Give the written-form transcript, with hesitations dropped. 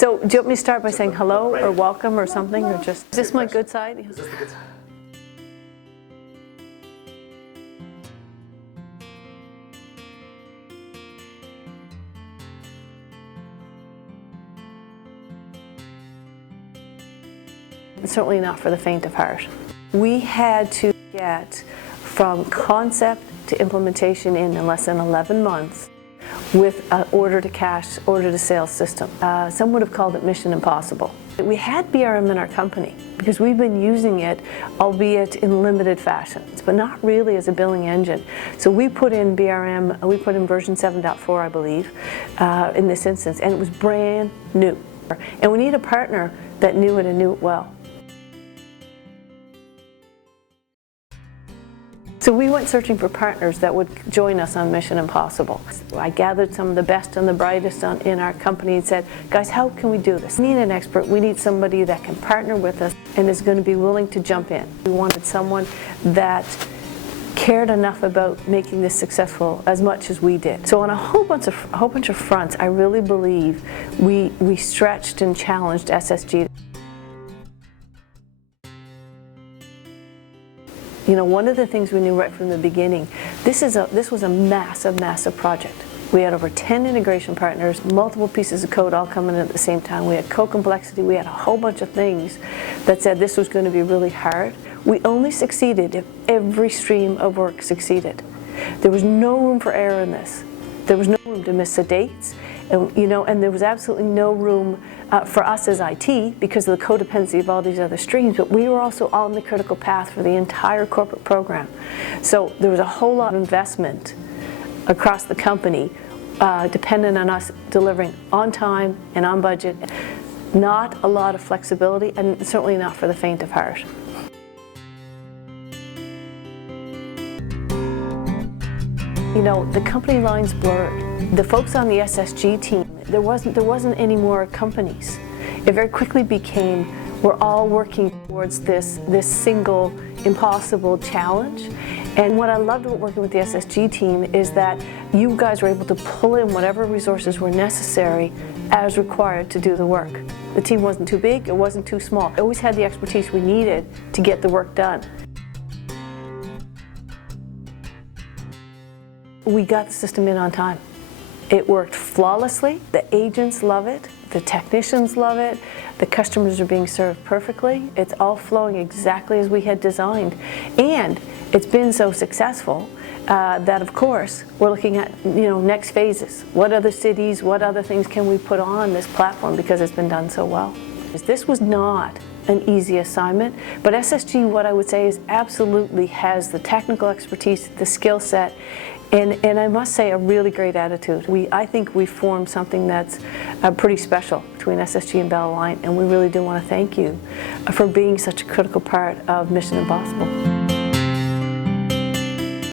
So, do you want me to start by saying hello or welcome or something, or just, is this my good side? This is the good side. It's certainly not for the faint of heart. We had to get from concept to implementation in less than 11 months with an order-to-cash, order-to-sales system. Some would have called it mission impossible. We had BRM in our company because we've been using it, albeit in limited fashion, but not really as a billing engine. So we put in BRM, we put in version 7.4, I believe, in this instance, and it was brand new. And we need a partner that knew it and knew it well. So we went searching for partners that would join us on Mission Impossible. I gathered some of the best and the brightest in our company and said, guys, how can we do this? We need an expert. We need somebody that can partner with us and is going to be willing to jump in. We wanted someone that cared enough about making this successful as much as we did. So on a whole bunch of fronts, I really believe we stretched and challenged SSG. You know, one of the things we knew right from the beginning, this was a massive, massive project. We had over 10 integration partners, multiple pieces of code all coming in at the same time. We had co-complexity, we had a whole bunch of things that said this was going to be really hard. We only succeeded if every stream of work succeeded. There was no room for error in this. There was no room to miss the dates, and, you know, and there was absolutely no room for us as IT because of the codependency of all these other streams, but we were also on the critical path for the entire corporate program. So there was a whole lot of investment across the company dependent on us delivering on time and on budget. Not a lot of flexibility, and certainly not for the faint of heart. You know, the company lines blurred. The folks on the SSG team, there wasn't any more companies. It very quickly became, we're all working towards this single impossible challenge. And what I loved about working with the SSG team is that you guys were able to pull in whatever resources were necessary as required to do the work. The team wasn't too big, it wasn't too small. It always had the expertise we needed to get the work done. We got the system in on time. It worked flawlessly. The agents love it. The technicians love it. The customers are being served perfectly. It's all flowing exactly as we had designed. And it's been so successful that, of course, we're looking at, you know, next phases. What other cities, what other things can we put on this platform because it's been done so well? This was not an easy assignment, but SSG, what I would say, is absolutely has the technical expertise, the skill set, and I must say a really great attitude. I think we formed something that's pretty special between SSG and Bell Aliant, and we really do want to thank you for being such a critical part of Mission Impossible.